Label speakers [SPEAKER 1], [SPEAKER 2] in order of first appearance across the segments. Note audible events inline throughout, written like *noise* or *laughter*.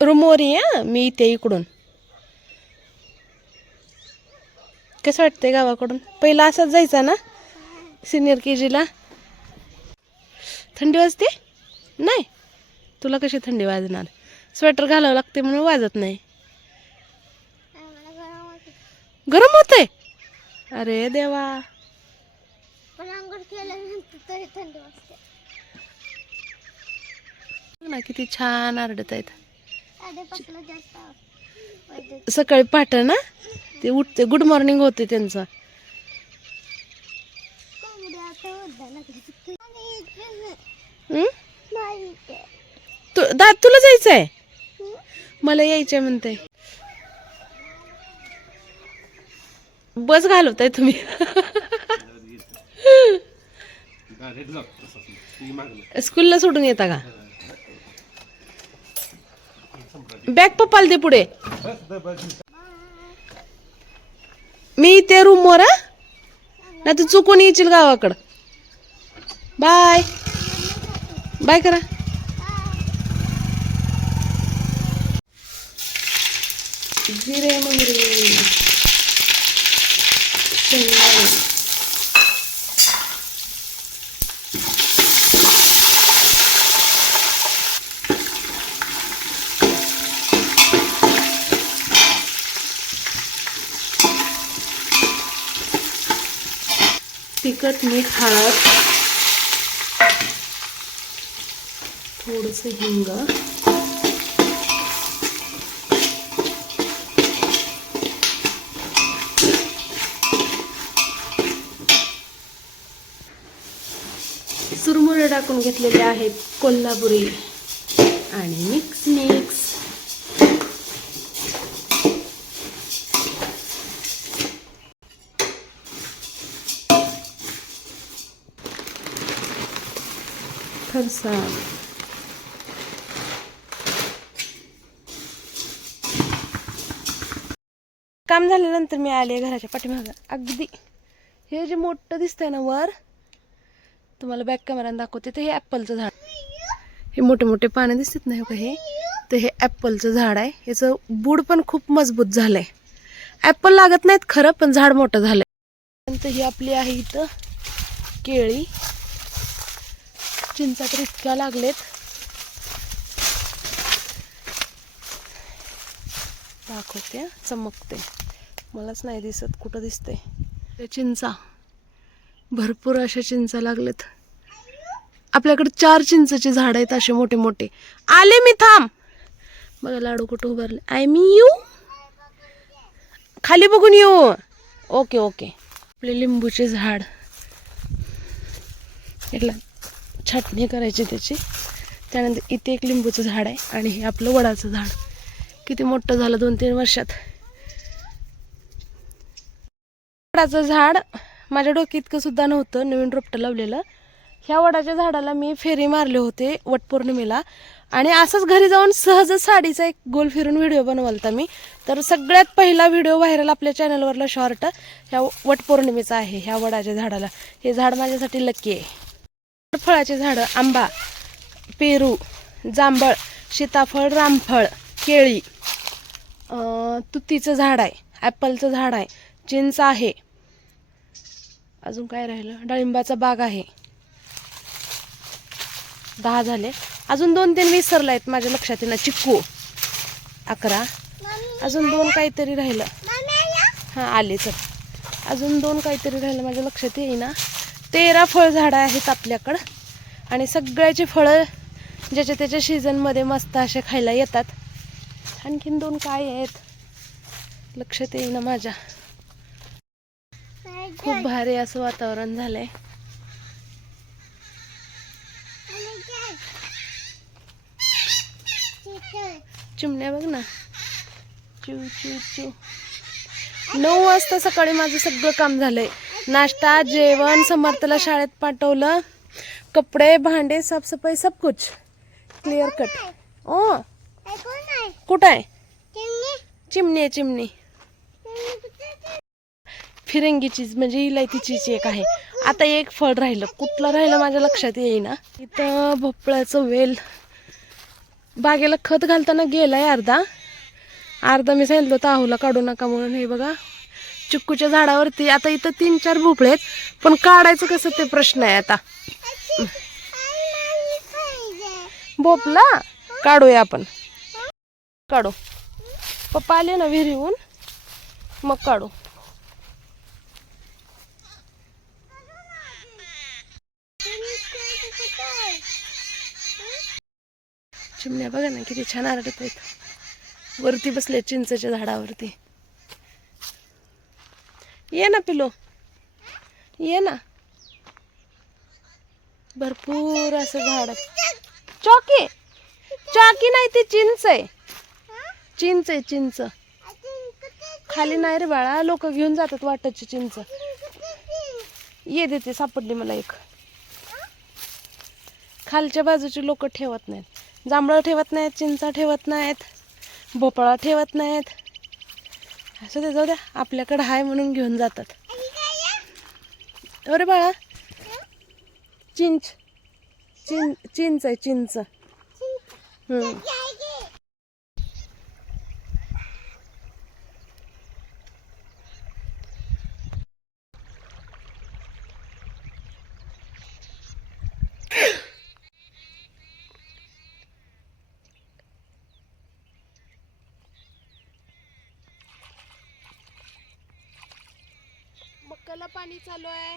[SPEAKER 1] रूमवर या मी इथे इकडून. कसं वाटतंय गावाकडून? पहिला असाच जायचा ना? सिनियर के जीला थंडी वाजते? नाही. तुला कशी थंडी वाजणार? स्वेटर घालावं लागते म्हणून वाजत नाही. गरम होते अरे देवा. ना किती छान आरडत आहेत
[SPEAKER 2] आधीपासून जास्त. आवडते
[SPEAKER 1] सकाळी पहाट ना ते उठते. गुड मॉर्निंग होते त्यांचं.
[SPEAKER 2] कोंबडी आता ओरडा लागली
[SPEAKER 1] हं?
[SPEAKER 2] नाही ते.
[SPEAKER 1] तू दाद तुला जायचंय? मला यायचंय म्हणते. बस घालवताय तुम्ही. स्कूलला सोडून येता का? बॅग पप्पाला दे पुढे. मी इथे रूमवर हा नाही तू चुकून येशील गावाकडं. बाय बाय करा. जिरे मंगरे. तिखट मीठ हळद थोडंसं हिंग सुरमुरे टाकून घेतलेले आहेत कोल्हापुरी आणि मिक्स मीठ. फरसाण काम झाल्यानंतर मी आले घराच्या पाठीमागं. अगदी. हे जे मोठं दिसतंय ना वर तुम्हाला बॅक कॅमेराने दाखवते तर हे ॲपलचं झाड. हे मोठे मोठे पानं दिसतात ना का हे तर हे ॲपलचं झाड आहे. याचं बूड पण खूप मजबूत झालंय. ॲपल लागत नाहीत खरं पण झाड मोठं झालंय. नंतर ही आपली आहे इथं केळी. चिंचा तर इतक्या लागलेत. दाखवते चमकते. मलाच नाही दिसत कुठं दिसते? ते चिंचा. भरपूर अशा चिंचा लागलेत. आपल्याकडे चार चिंचेचे झाड आहेत असे मोठे मोठे. आले मी थांब. बघा लाडू कुठं उभारले? आय मी यू. खाली बघून येऊ. Okay okay. आपले लिंबूचे झाड. याला छाटणी करायची त्याची. त्यानंतर इथे एक लिंबूचं झाड आहे आणि हे आपलं वडाचं झाड. किती मोठं झालं दोन तीन वर्षात. वडाचं झाड माझ्या डोक्यात इतकं सुद्धा नव्हतं नवीन रोपटं लावलेलं. ह्या वडाच्या झाडाला मी फेरी मारले होते वटपौर्णिमेला आणि असंच घरी जाऊन सहजच साडीचा एक गोल फिरून व्हिडिओ बनवलता मी. तर सगळ्यात पहिला व्हिडिओ व्हायरल आपल्या चॅनलवरला शॉर्ट. ह्या वटपौर्णिमेचा आहे ह्या वडाच्या झाडाला. हे झाड माझ्यासाठी लक्की आहे. फळाचे झाडं आंबा पेरू जांभळ सीताफळ रामफळ केळी तुतीचं झाड आहे ॲपलचं झाड आहे चिंच आहे. अजून काय राहिलं? डाळिंबाचा बाग आहे. दहा झाले. अजून दोन तीन विसरले आहेत माझ्या लक्षात येणार चिक्कू अकरा. अजून दोन काहीतरी राहिलं. हां आले चल. अजून दोन काहीतरी राहिलं माझ्या लक्षात येईना. तेरा फळझाडं आहेत आपल्याकडं. आणि सगळ्याची फळं ज्याच्या त्याच्या सीझनमध्ये मस्त असे खायला येतात. आणखीन दोन काय आहेत? लक्षात येईना माझ्या. खूप भारी असं वातावरण झालंय. चिमण्या बघ ना. चिव चिव चिव. नऊ वाजता सकाळी माझं सगळं काम झालंय. नाश्ता जेवण समर्थला शाळेत पाठवलं. कपडे भांडे साफसफाई सब कुछ. क्लिअर कट ओ. कुठं आहे? चिमणी आहे चिमणी. फिरंगीचीच म्हणजे इलायचीचीच एक आहे. आता एक फळ राहिलं. कुठलं राहिलं माझ्या लक्षात येईना. इथं भोपळ्याचं वेल. बागेला खत घालताना गेलाय अर्धा. अर्धा मी सांगितलं होतं आहूला काढू नका म्हणून. हे बघा. चिक्कूच्या झाडावरती. आता इथं तीन चार भोपळे आहेत. पण काढायचं कसं ते प्रश्न आहे आता. भोपला? काढूया आपण. काढू. पप्पा आले ना विहिरीहून. मग काढू. चिमण्या बघा ना किती छान आरडत आहेत. वरती बसले चिंचच्या झाडावरती. ये ना पिलो. ये ना. भरपूर असं झाड. चौकी. चॉकी चॉकी नाही ती चिंच आहे. चिंच आहे चिंच. खाली नाही रे बाळा लोक घेऊन जातात वाटतची चिंच. ये देते सापडली मला एक. खालच्या बाजूची लोक ठेवत नाहीत. जांभळं ठेवत नाहीत चिंचा ठेवत नाहीत भोपळा ठेवत नाहीत. असं ते जाऊ द्या. आपल्याकडं हाय म्हणून घेऊन जातात. अरे बाळा. चिंच. चिं चिंच आहे चिंच. हम्म. पाणी चालू आहे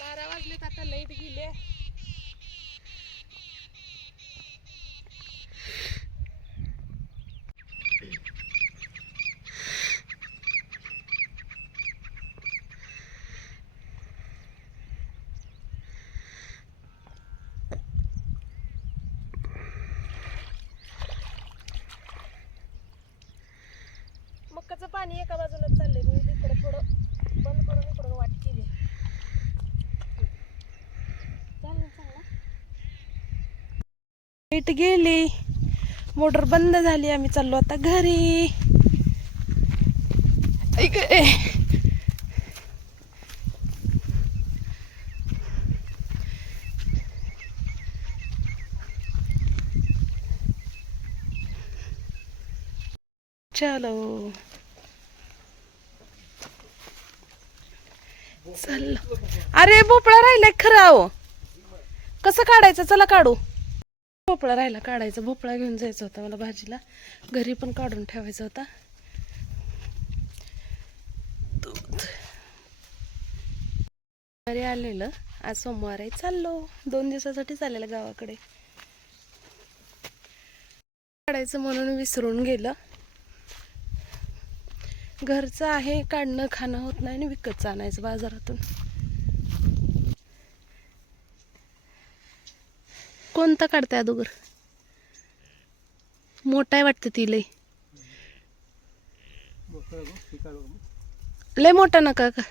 [SPEAKER 1] बारा वाजलेत आता लाइट गेले मक्काचं पाणी एका बाजूला चाललंय मी तिकडे थोडं बंद करून इकडून वाट केली झालं ना चांगलं लाइट गेली. मोटर बंद झाली आम्ही चाललो आता घरी. ऐक चलो. चल. अरे भोपळा राहिलाय खरं अहो कसं काढायचं? चला काढू. भोपळा राहिला काढायचा. भोपळा घेऊन जायचा होता मला भाजीला. घरी पण काढून ठेवायचा होता. दूध. घरी आलेलं. आज सोमवार आहे चाललो. दोन दिवसासाठी चाललेलं गावाकडे. काढायचं म्हणून विसरून गेलं. घरचं आहे काढणं खाणं होत नाही आणि विकतचं आणायचं बाजारातून. कोणता काढताय अदोगर मोठा आहे वाटतं ती लय लय मोठा नका का?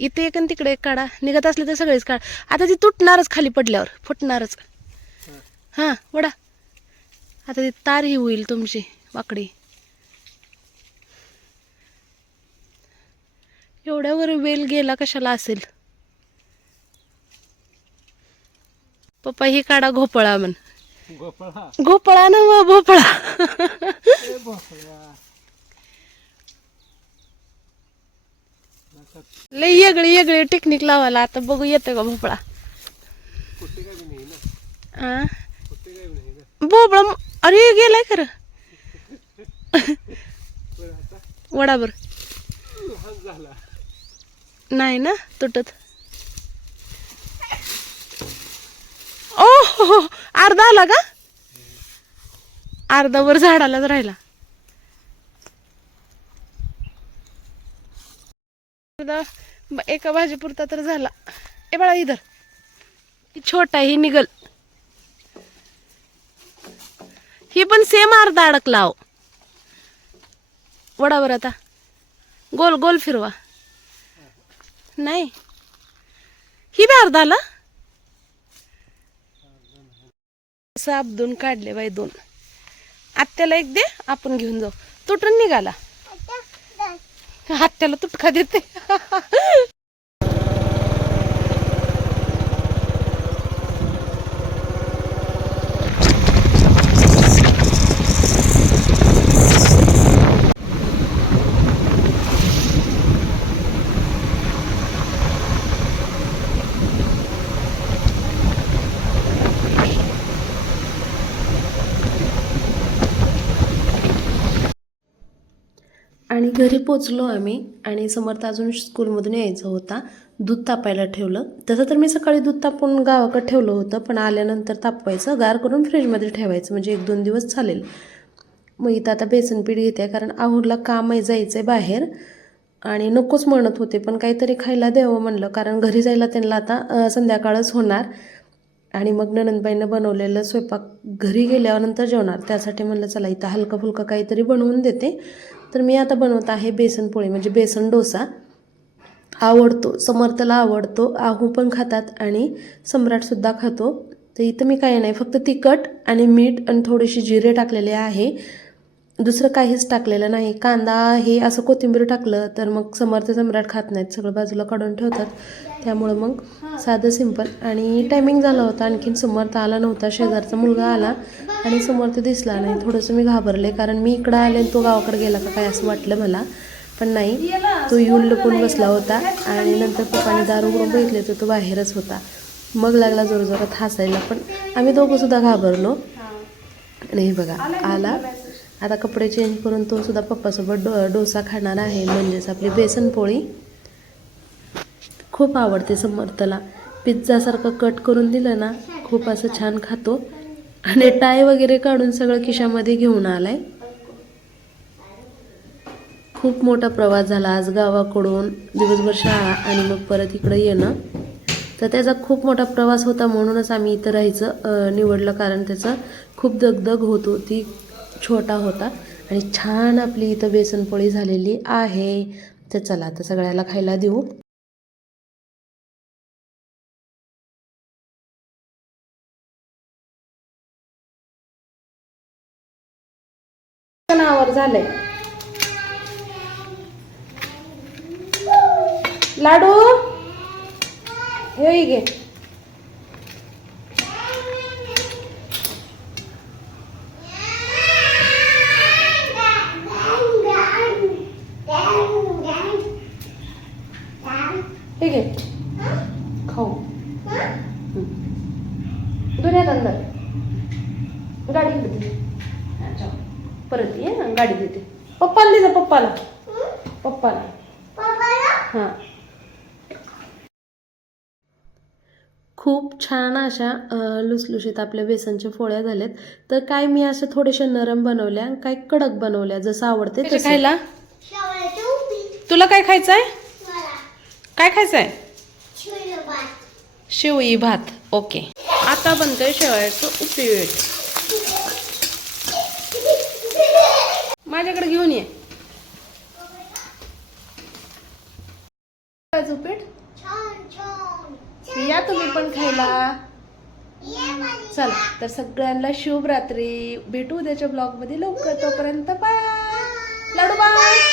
[SPEAKER 1] इथे एक आणि तिकडे एक काढा. निघत असले तर सगळेच काढा. आता ती तुटणारच खाली पडल्यावर. फुटणारच. हां वडा. आता ती तार ही होईल तुमची वाकडी. एवढ्यावर वेल गेला कशाला असेल? पप्पा ही काढा घोपळा म्हण. घोपळा? ना मग भोपळा. लई वेगळी वेगळी टेक्निक लावायला आता बघू येते का भोपळा.
[SPEAKER 3] ना.
[SPEAKER 1] भोपळा अरे गेलाय खरं.
[SPEAKER 3] झाला.
[SPEAKER 1] नाही ना तुटत. हो, *laughs* अर्धा आला का? अर्धा वर झाडालाच राहिला. अर्धा एका भाजीपुरता तर झाला. ए बाळा इधर. छोटा ही निघल. ही पण सेम अर्धा अडकला हो वडावर आता. गोल गोल फिरवा. नाही. ही बी अर्धा आला? साबदून काढले बाई दोन. आत्याला एक दे आपण घेऊन जाऊ. तुटून निघाला. आत्याला तुटका देते. *laughs* आणि घरी पोचलो आम्ही आणि समर्थ अजून स्कूलमधून यायचं होता. दूध तापायला ठेवलं. तसं तर मी सकाळी दूध तापून गावाकडे ठेवलं होतं पण आल्यानंतर तापवायचं गार करून फ्रीजमध्ये ठेवायचं म्हणजे एक दोन दिवस चालेल. मग इथं आता बेसन पीठ घेते कारण आहूरला काम आहे जायचं आहे बाहेर. आणि नकोच म्हणत होते पण काहीतरी खायला द्यावं म्हणलं कारण घरी जायला त्यांना आता संध्याकाळच होणार. आणि मग ननंदबाईनं बनवलेलं स्वयंपाक घरी गेल्यानंतर जेवणार. त्यासाठी म्हणलं चला इथं हलकं फुलकं काहीतरी बनवून देते. तर मी आता बनवत आहे बेसन पोळी म्हणजे बेसन डोसा. आवडतो समर्थला आवडतो. आहू पण खातात आणि सम्राटसुद्धा खातो. तर इथं मी काही नाही फक्त तिखट आणि मीठ आणि थोडीशी जिरे टाकलेले आहे. दुसरं काहीच टाकलेलं नाही. कांदा हे असं कोथिंबीर टाकलं तर मग समर्थ सम्राट खात नाहीत. सगळं बाजूला काढून ठेवतात. त्यामुळं मग साधं सिंपल. आणि टायमिंग झाला होता. आणखीन समर्थ आला नव्हता. शेजारचा मुलगा आला आणि समर्थ दिसला नाही. थोडंसं मी घाबरले. कारण मी इकडं आले आणि तो गावाकडे गेला का काय असं वाटलं मला. पण नाही. तो येऊन लपून बसला होता. आणि नंतर पप्पाने दारू उघडून बघितले तर तो बाहेरच होता. मग लागला जोरजोरात हसायला. पण आम्ही दोघंसुद्धा घाबरलो. आणि हे बघा आला. आता कपडे चेंज करून तो सुद्धा पप्पासोबत डो डोसा खाणार आहे म्हणजेच आपली बेसन पोळी. खूप आवडते समर्थला. पिझ्झासारखं कट करून दिलं ना खूप असं छान खातो. आणि टाय वगैरे काढून सगळं खिशामध्ये घेऊन आलाय. खूप मोठा प्रवास झाला आज गावाकडून. दिवसभर शाळा आणि मग परत इकडं येणं. तर त्याचा खूप मोठा प्रवास होता म्हणूनच आम्ही इथं राहायचं निवडलं. कारण त्याचं खूप दगदग होत होती. छोटा होता आणि छान आपली इथं बेसनपोळी झालेली आहे. तर चला आता सगळ्याला खायला देऊ. नावर झालंय. लाडू हे घे हे घे खाऊ दुनियात अंदर गाडी. हा, जाऊ. परत ये ना गाडी देते. पप्पाला दे जा पप्पाला. पप्पाला. हां. खूप छान अशा लुसलुशीत आपल्या बेसनच्या पोळ्या झाल्यात. तर काय मी अशा थोड्याशा नरम बनवल्या आणि काय कडक बनवल्या जसं आवडते तसं. खायला? तुला काय खायचंय?
[SPEAKER 2] मला.
[SPEAKER 1] काय खायचंय?
[SPEAKER 2] शिवलं भात.
[SPEAKER 1] शिवई भात. ओके. आता बनतोय शेवयाचं उपीट. माझ्याकडे घेऊन ये. उपीट या तुम्ही पण खायला. चला तर सगळ्यांना शुभ रात्री भेटू उद्याच्या ब्लॉगमध्ये लवकर. तोपर्यंत बाय. लाडू बाय.